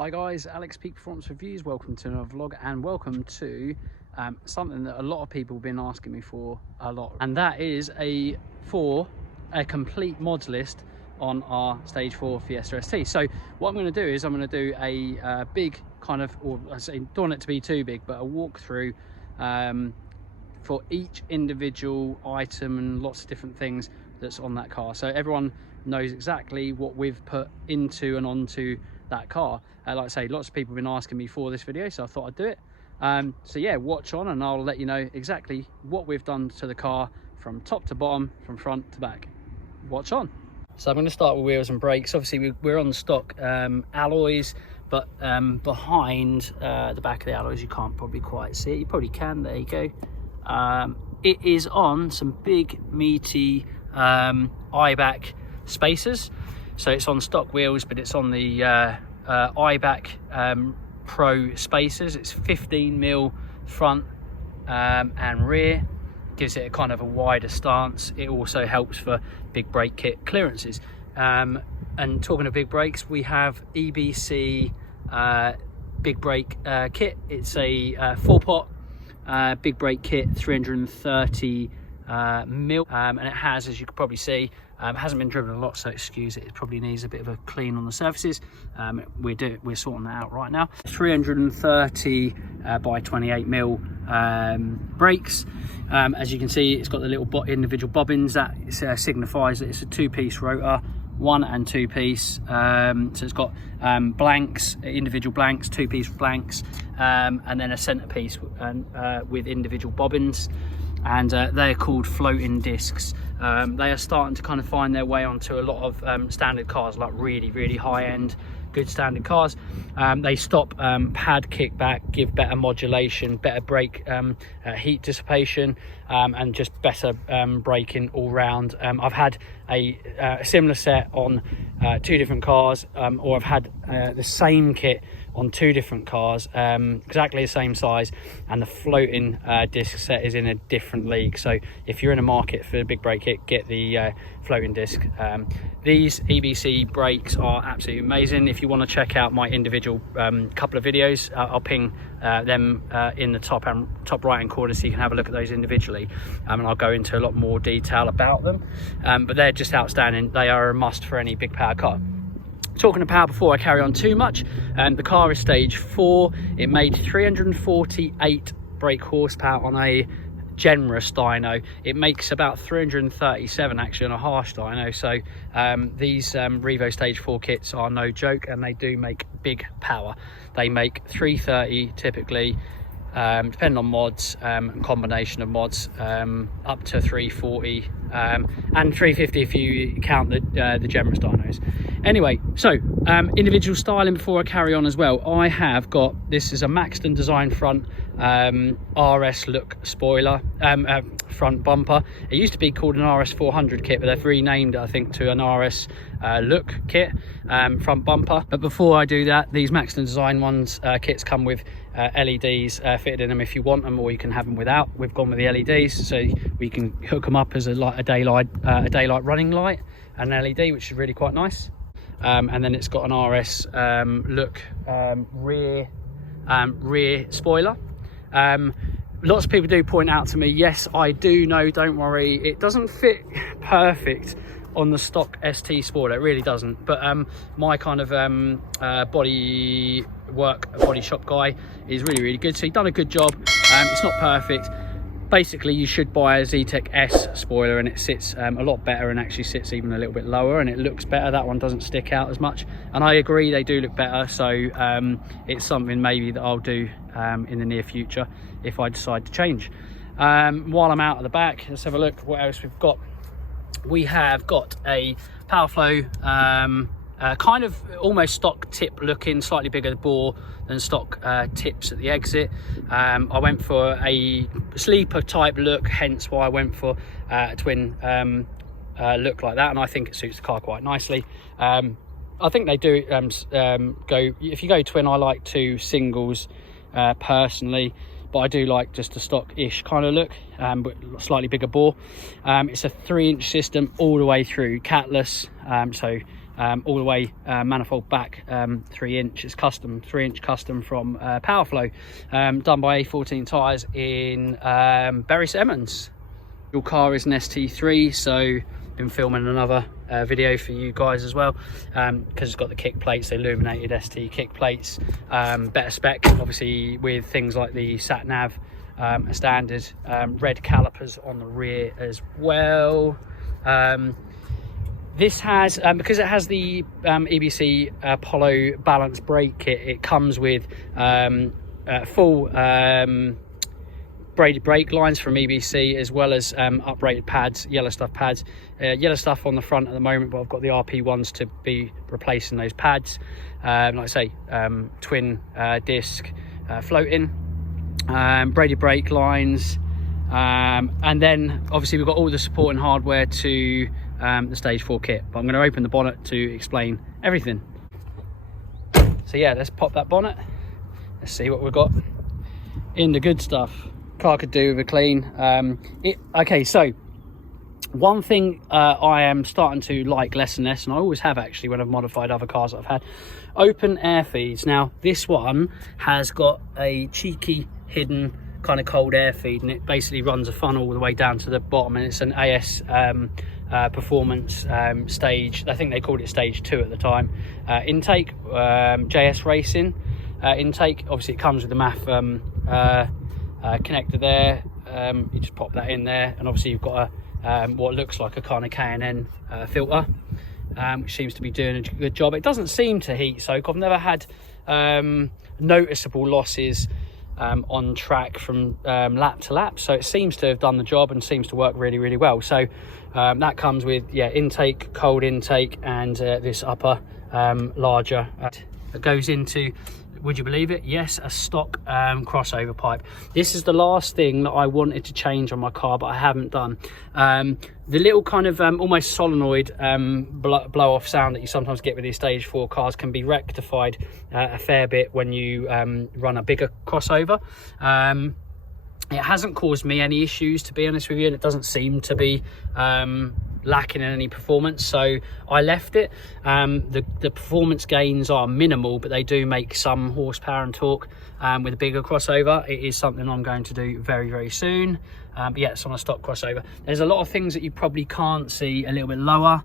Hi guys, Alex Peak Performance Reviews. Welcome to another vlog and welcome to something that a lot of people have been asking me for a lot, and that is a complete mods list on our Stage 4 Fiesta ST. So what I'm going to do is I'm going to do a big kind of, or I say, don't want it to be too big, but a walkthrough for each individual item and lots of different things that's on that car, so everyone knows exactly what we've put into and onto that car. Like I say, lots of people have been asking me for this video, so I thought I'd do it. So yeah, watch on and I'll let you know exactly what we've done to the car from top to bottom, from front to back. Watch on. So I'm going to start with wheels and brakes. Obviously we're on stock alloys, but behind the back of the alloys you can't probably quite see it. You probably can, there you go. It is on some big meaty IBAC spacers. So it's on stock wheels, but it's on the IBAC Pro spacers. It's 15mm front and rear. Gives it a kind of a wider stance. It also helps for big brake kit clearances. And talking of big brakes, we have EBC big brake kit. It's a 4-pot big brake kit, 330 mil, and it has, as you can probably see, hasn't been driven a lot, so excuse it, it probably needs a bit of a clean on the surfaces. We're sorting that out right now. 330 by 28 mil brakes. As you can see, it's got the little individual bobbins that signifies that it's a 2-piece rotor, 1 and 2-piece. So it's got blanks, individual blanks, 2-piece blanks, and then a centerpiece with individual bobbins. And they're called floating discs. They are starting to kind of find their way onto a lot of standard cars, like really high-end good standard cars. They stop pad kickback, give better modulation, better brake heat dissipation, and just better braking all round. I've had a similar set on 2 different cars, or I've had the same kit on 2 different cars, exactly the same size, and the floating disc set is in a different league. So if you're in a market for a big brake kit, get the floating disc. These EBC brakes are absolutely amazing. If you want to check out my individual couple of videos, I'll ping them in the top right hand corner, so you can have a look at those individually, and I'll go into a lot more detail about them, but they're just outstanding. They are a must for any big power car. Talking of power, before I carry on too much, the car is Stage 4. It made 348 brake horsepower on a generous dyno. It makes about 337 actually on a harsh dyno. So these Revo Stage 4 kits are no joke, and they do make big power. They make 330 typically, depending on mods, combination of mods, up to 340 and 350 if you count the generous dynos. Anyway, so individual styling before I carry on as well. I have got, this is a Maxton design front RS look spoiler, front bumper. It used to be called an RS 400 kit, but they've renamed it, I think, to an RS look kit, front bumper. But before I do that, these Maxton design ones kits come with LEDs fitted in them if you want them, or you can have them without. We've gone with the LEDs, so we can hook them up as a daylight running light, and an LED, which is really quite nice. And then it's got an RS look rear spoiler. Lots of people do point out to me, yes, I do know, don't worry, it doesn't fit perfect on the stock ST spoiler, it really doesn't, but my kind of body shop guy is really good, so he's done a good job. It's not perfect. Basically, you should buy a Zetec S spoiler, and it sits a lot better, and actually sits even a little bit lower, and it looks better. That one doesn't stick out as much, and I agree, they do look better. So it's something maybe that I'll do in the near future if I decide to change. While I'm out at the back, let's have a look what else we've got. We have got a Powerflow kind of almost stock tip looking, slightly bigger bore than stock tips at the exit. I went for a sleeper type look, hence why I went for a twin look like that, and I think it suits the car quite nicely. I think they do go, if you go twin, I like 2 singles personally, but I do like just a stock-ish kind of look, but slightly bigger bore. It's a 3-inch system all the way through, catless, so all the way manifold back, 3-inch. It's custom, 3-inch custom from Powerflow, done by A14 tyres in Bury St Edmunds. Your car is an ST3, so been filming another video for you guys as well, because it's got the kick plates, the illuminated ST kick plates, better spec obviously with things like the sat nav, a standard red calipers on the rear as well. This has, because it has the EBC Apollo balance brake kit, it comes with full braided brake lines from EBC, as well as uprated pads, yellow stuff pads. Yellow stuff on the front at the moment, but I've got the RP ones to be replacing those pads. Like I say, twin disc floating, braided brake lines, and then obviously we've got all the supporting hardware to the stage 4 kit. But I'm going to open the bonnet to explain everything. So yeah, let's pop that bonnet. Let's see what we've got in the good stuff. Car could do with a clean. Okay, so one thing I am starting to like less and less, and I always have actually when I've modified other cars that I've had, open air feeds. Now this one has got a cheeky hidden kind of cold air feed, and it basically runs a funnel all the way down to the bottom, and it's an AS performance stage. I think they called it stage 2 at the time. Intake, JS Racing intake. Obviously it comes with the MAF connector there. You just pop that in there, and obviously you've got a what looks like a kind of K&N filter, which seems to be doing a good job. It doesn't seem to heat soak. I've never had noticeable losses on track from lap to lap, so it seems to have done the job and seems to work really well. So that comes with, yeah, intake, cold intake, and this upper larger that goes into, would you believe it, yes, a stock crossover pipe. This is the last thing that I wanted to change on my car, but I haven't done. The little kind of almost solenoid blow off sound that you sometimes get with these stage 4 cars can be rectified a fair bit when you run a bigger crossover. It hasn't caused me any issues, to be honest with you, and it doesn't seem to be lacking in any performance, so I left it. The performance gains are minimal, but they do make some horsepower and torque with a bigger crossover. It is something I'm going to do very soon. But yeah, it's on a stock crossover. There's a lot of things that you probably can't see a little bit lower.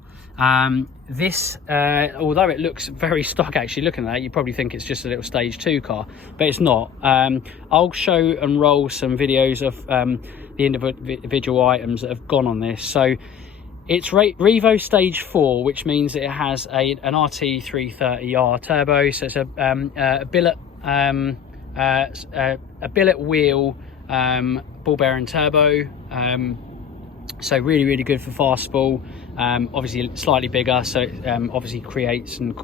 This, although it looks very stock, actually looking at it, you probably think it's just a little stage 2 car, but it's not. I'll show and roll some videos of the individual items that have gone on this. So it's Revo stage 4, which means it has an RT330R turbo, so it's a billet wheel ball bearing turbo, so really good for fast spool. Obviously slightly bigger, so it obviously creates and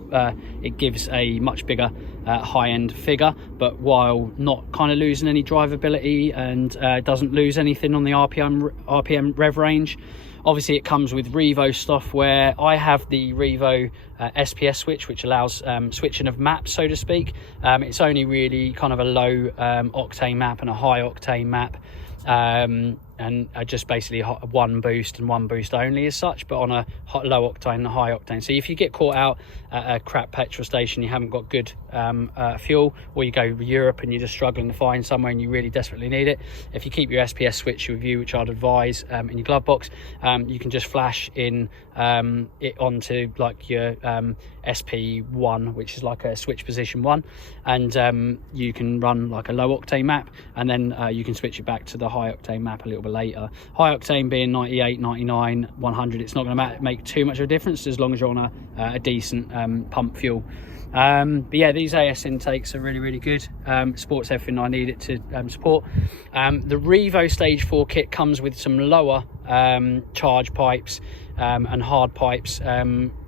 it gives a much bigger high-end figure, but while not kind of losing any drivability, and doesn't lose anything on the RPM rev range. Obviously it comes with Revo software. I have the Revo SPS switch, which allows switching of maps, so to speak. It's only really kind of a low octane map and a high octane map, and just basically one boost and one boost only as such, but on a low octane and a high octane. So if you get caught out at a crap petrol station, you haven't got good fuel, or you go to Europe and you're just struggling to find somewhere and you really desperately need it, if you keep your SPS switch with you, which I'd advise, in your glove box, you can just flash in it onto like your SP1, which is like a switch position 1, and you can run like a low octane map, and then you can switch it back to the high octane map a little bit later. High octane being 98, 99, 100, it's not going to make too much of a difference as long as you're on a decent pump fuel. But yeah, these AS intakes are really good. Supports everything I need it to support. The Revo stage 4 kit comes with some lower charge pipes and hard pipes,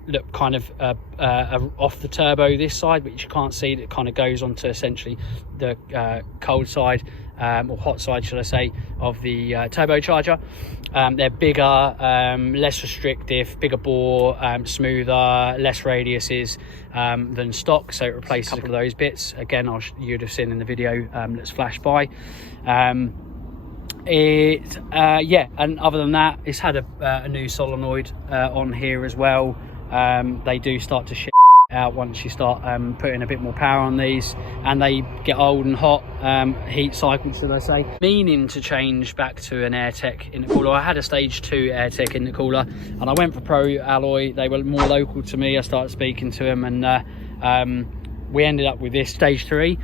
look kind of off the turbo this side, which you can't see, that kind of goes onto essentially the cold side, or hot side should I say, of the turbocharger. They're bigger, less restrictive, bigger bore, smoother, less radiuses than stock, so it replaces a couple of those bits. Again, you'd have seen in the video that's flashed by. Yeah, and other than that, it's had a new solenoid on here as well. they do start to shit out once you start putting a bit more power on these, and they get old and hot, heat cycle should I say. Meaning to change back to an AirTech intercooler. I had a stage 2 AirTech intercooler and I went for Pro Alloy. They were more local to me. I started speaking to them, and we ended up with this stage 3.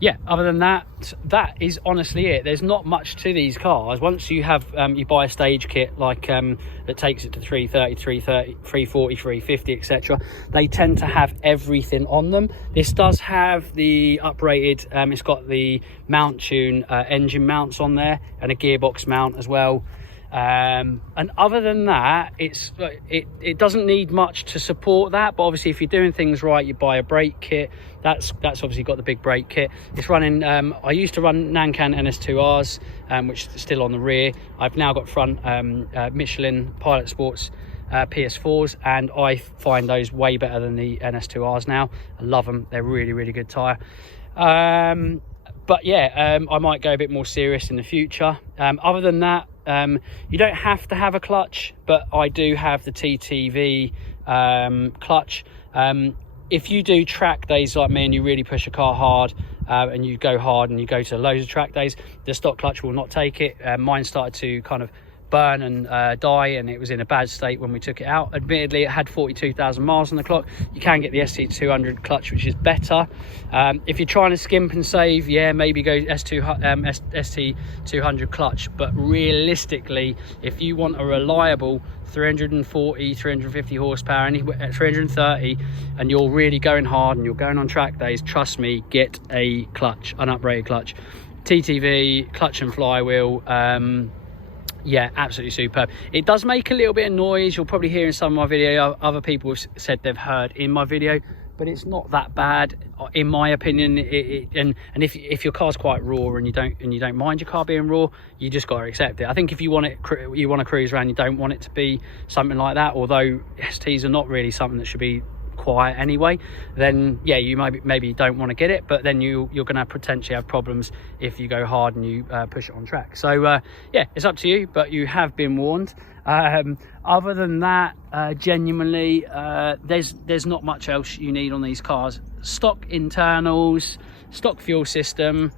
Yeah, other than that, that is honestly it. There's not much to these cars. Once you have, you buy a stage kit like that takes it to 330, 340, 350, etc. They tend to have everything on them. This does have the uprated, it's got the mount tune engine mounts on there and a gearbox mount as well. And other than that, it doesn't need much to support that. But obviously, if you're doing things right, you buy a brake kit. That's obviously got the big brake kit. It's running. I used to run Nankan NS2Rs, which is still on the rear. I've now got front Michelin Pilot Sports PS4s, and I find those way better than the NS2Rs now. I love them. They're really, really good tyre. But yeah, I might go a bit more serious in the future. Other than that, you don't have to have a clutch, but I do have the TTV clutch. If you do track days like me and you really push a car hard, and you go hard and you go to loads of track days, the stock clutch will not take it. Mine started to kind of burn and die, and it was in a bad state when we took it out. Admittedly, it had 42,000 miles on the clock. You can get the ST200 clutch, which is better. If you're trying to skimp and save, yeah, maybe go ST200 clutch. But realistically, if you want a reliable 340, 350 horsepower, 330, and you're really going hard and you're going on track days, trust me, get a clutch, an uprated clutch. TTV, clutch and flywheel, yeah, absolutely superb. It does make a little bit of noise. You'll probably hear in some of my video, other people have said they've heard in my video, but it's not that bad in my opinion. And if your car's quite raw and you don't mind your car being raw, you just got to accept it. I think if you want to cruise around, you don't want it to be something like that, although STs are not really something that should be quiet anyway, then yeah, you maybe don't want to get it, but then you're going to potentially have problems if you go hard and you push it on track. So yeah, it's up to you, but you have been warned. Other than that, genuinely, there's not much else you need on these cars. Stock internals, stock fuel system,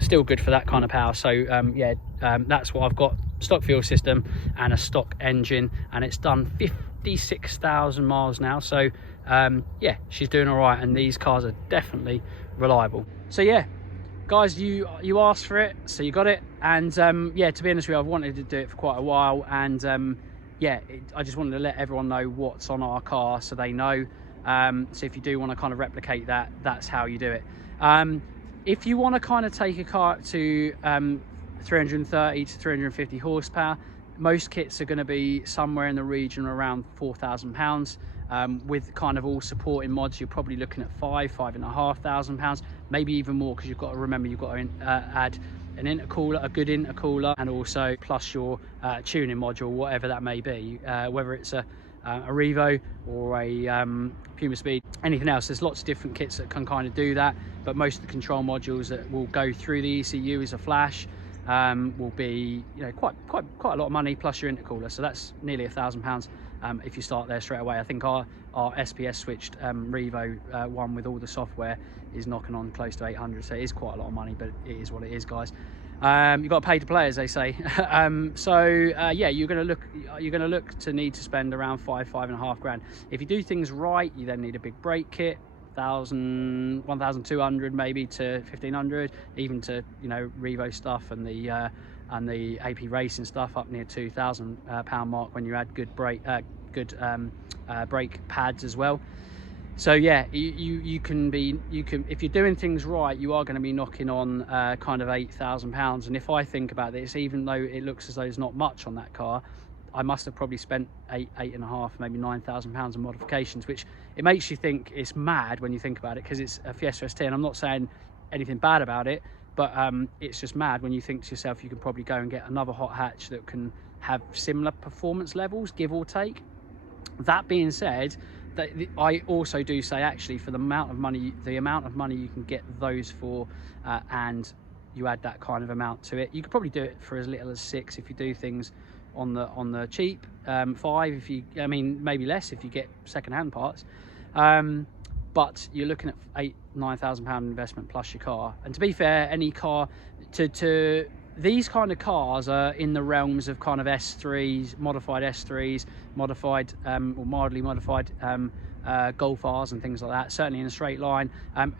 still good for that kind of power. So yeah, that's what I've got: stock fuel system and a stock engine, and it's done 56,000 miles now. So yeah, she's doing all right, and these cars are definitely reliable. So yeah, guys, you asked for it, so you got it. And yeah, to be honest with you, I've wanted to do it for quite a while, and yeah, I just wanted to let everyone know what's on our car so they know. So if you do want to kind of replicate that, that's how you do it. If you want to kind of take a car up to 330 to 350 horsepower, most kits are going to be somewhere in the region around £4,000. With kind of all supporting mods, you're probably looking at £5,500, maybe even more, because you've got to remember you've got to add an intercooler, a good intercooler, and also plus your tuning module, whatever that may be, whether it's a Revo or a Puma Speed, anything else. There's lots of different kits that can kind of do that, but most of the control modules that will go through the ECU as a flash will be, you know, quite a lot of money, plus your intercooler. So that's nearly £1,000 if you start there straight away. I think our SPS switched Revo one with all the software is knocking on close to 800. So it is quite a lot of money, but it is what it is, guys. You've got to pay to play, as they say. Yeah, you're going to look to need to spend around £5,500. If you do things right, you then need a big brake kit, 1,200 maybe to 1,500, even to, you know, Revo stuff and the AP racing stuff up near £2,000 mark when you add good brake pads as well. So yeah, you can if you're doing things right, you are going to be knocking on kind of £8,000. And if I think about this, even though it looks as though there's not much on that car, I must have probably spent eight and a half, maybe £9,000 on modifications, which it makes you think it's mad when you think about it, because it's a Fiesta ST, and I'm not saying anything bad about it, but it's just mad when you think to yourself you could probably go and get another hot hatch that can have similar performance levels, give or take. That being said, I also do say, actually, for the amount of money you can get those for, and you add that kind of amount to it, you could probably do it for as little as 6 if you do things on the cheap, 5 if you, I mean maybe less if you get second-hand parts, but you're looking at £8,000–9,000 investment plus your car. And to be fair, any car to these kind of cars are in the realms of kind of S3s, modified or mildly modified Golf Rs and things like that, certainly in a straight line.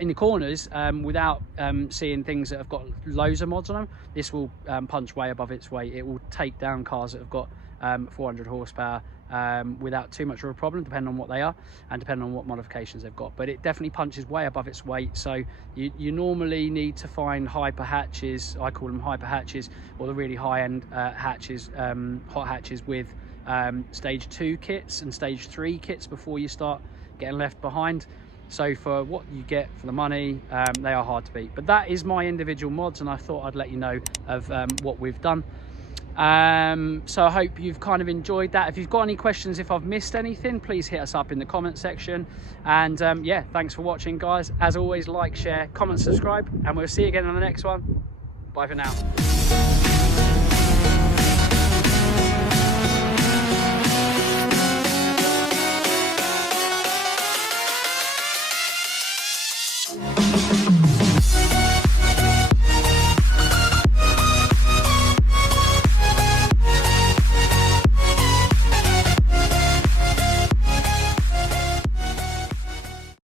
In the corners, without seeing things that have got loads of mods on them, this will punch way above its weight. It will take down cars that have got 400 horsepower without too much of a problem, depending on what they are and depending on what modifications they've got. But it definitely punches way above its weight, so you normally need to find hyper hatches, I call them hyper hatches, or the really high-end hatches, hot hatches with stage 2 kits and stage 3 kits before you start getting left behind. So for what you get for the money, they are hard to beat. But that is my individual mods, and I thought I'd let you know of what we've done. So I hope you've kind of enjoyed that. If you've got any questions, if I've missed anything, please hit us up in the comment section. And yeah, thanks for watching, guys. As always, like, share, comment, subscribe, and we'll see you again on the next one. Bye for now.